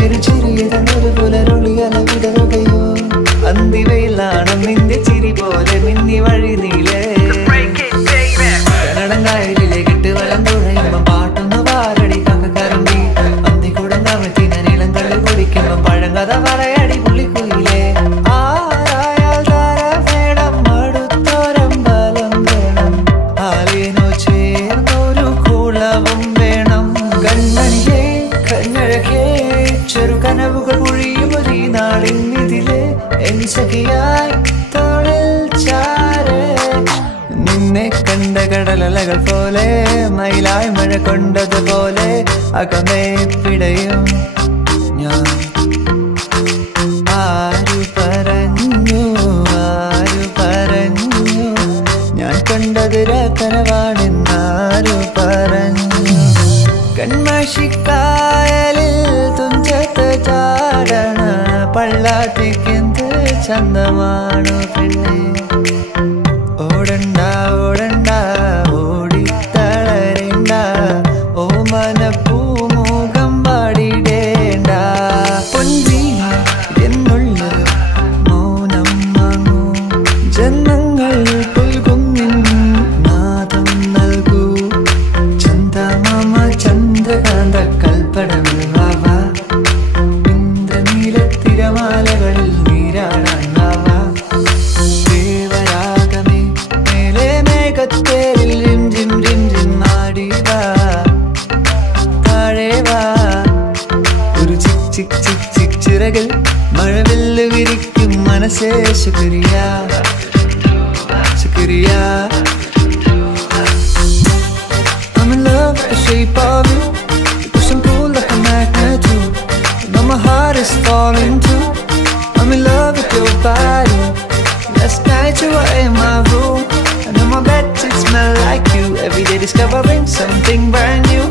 ചെറുചെറിയതൊരു പുലരൊളിയല വിടരുകയോ അന്തിവയിലാണ് നിന്റെ ചിരി പോലെ മിന്നി വഴി നീലേ കന്നടങ്കായലിലെ കെട്ട് വലം തുഴയുമ്പോ പാട്ടൊന്ന് പാരടി കക്കരണ്ടി അന്തി കൂടം കമത്തിന നീളം കള്ളു കുടിക്കുമ്പോ പഴങ്കഥ പറയടി പുള്ളിക്കുയിലേ ആരായാൽ താര വേണം അടുത്തോരം ബലം വേണം ആലിനു ചേർന്നൊരു കുളവും വേണം കൺമണിയേ കണ്ണഴകേ ചെറു കനവുകൾ മുഴിയും ഒരു നാളിന്നിതിലെ എൻ സഖിയായി തോളിൽ ചാരേ നിന്നെ കണ്ട കടലലകൾ പോലെ മയിലായി മഴ കൊണ്ടതുപോലെ അകമേ പിടയും ഞാൻ ആരു പറഞ്ഞു ഞാൻ കണ്ടതൊരു കനവാണെന്നാരു പറഞ്ഞു കൺമഷിക്കായലിൽ തുഞ്ചത്ത് ചാടണ പള്ളാത്തിക്കെന്ത് ചന്തമാണു പെണ്ണെ ഓടണ്ട ഓടണ്ട ഓടിത്തളരണ്ട ഓ മനപ്പൂമുഖം പാടിടേണ്ട പൊൻവീണ എന്നുള്ള മൗനം വാങ്ങൂ ജന്മങ്ങൾ പുൽകുന്നിൻ നാദം നൽകൂ ചന്ദമാമ ചന്ദ്രകാന്ത കൽപ്പടവിൽ വാവ ഇന്ദ്രനീല തിരമാലകളിൽ നീരാടാൻ വാവ ദേവരാഗമേ മേലെ മേഘത്തേരിൽ റിം ജിം റിം ജിം ആടി വാ താഴെ വാ ഒരു ചിക് ചിക് ചിക് ചിക് ചിറകിൽ മഴവില്ല് വിരിക്കും മനസ്സേ ശുക്രിയ ശുക്രിയ I'm in love with the shape of you. You push and pull like a magnet too. You know my heart is falling too. I'm in love with your body. Last night you were in my room, and on my bed it smelled like you. Every day discovering something brand new.